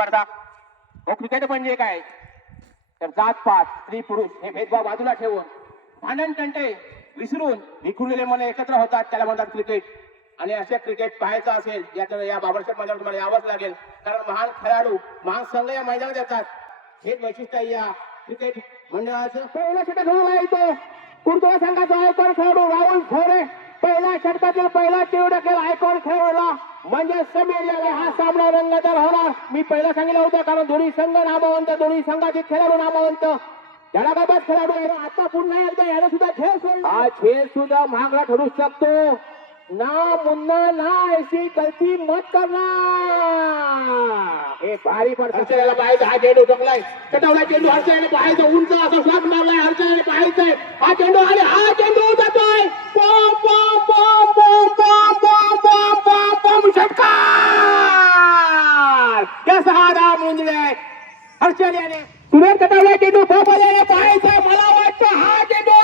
स्पर्धा. क्रिकेट म्हणजे काय तर जात पात स्त्री पुरुष हे भेदभाव बाजूला ठेवून भांडण तंटे विसरून विखुरलेले मन एकत्र होतात, त्याला म्हणतात क्रिकेट. आणि असे क्रिकेट पाहायचं असेल या बाबरशेठ मैदानावर तुम्हाला यावंच लागेल, कारण महान खेळाडू महान संघ या मैदानात येतात. हेच वैशिष्ट्य या क्रिकेट मंडळाचं. पहिला षटक खेळला येतो कुर्तुळा संघाचा आयकॉन खेळाडू राहुल खोरे. पहिल्या षटकातील पहिला चेंडू टाकेल आयकॉन खेळाडूला म्हणजे समीर यादव. हा सामना रंगतदार होणार. मी पहिला सांगितलं होतं, कारण दोन्ही संघ नामवंत, दोन्ही संघाचे खेळाडू नामवंत, धडाकाबाज खेळाडू आहे. आता पुन्हा एकदा याने सुद्धा खेळ सोडला. हा खेळ सुद्धा महागडा ठरू शकतो. ना मुन्ना ना ऐसी गलती मत करना. हे भारी पडतं. याला पाहायचं, हा चेंडू टोकलाय, कटावला चेंडू हरसायने पाहायचं, उंच असा शॉट मारलाय, हरसायने पाहायचंय. हा चेंडू आणि हा चेंडू जातोय. पॉम पॉम पॉम पॉम पॉम पॉम पॉम पॉम पॉम षटकार. कसा हा धाव मुंजलाय हर्षल याने. सुरेश कटावला चेंडू फोपाल्याने पाहायचंय. मला वाटतं हा चेंडू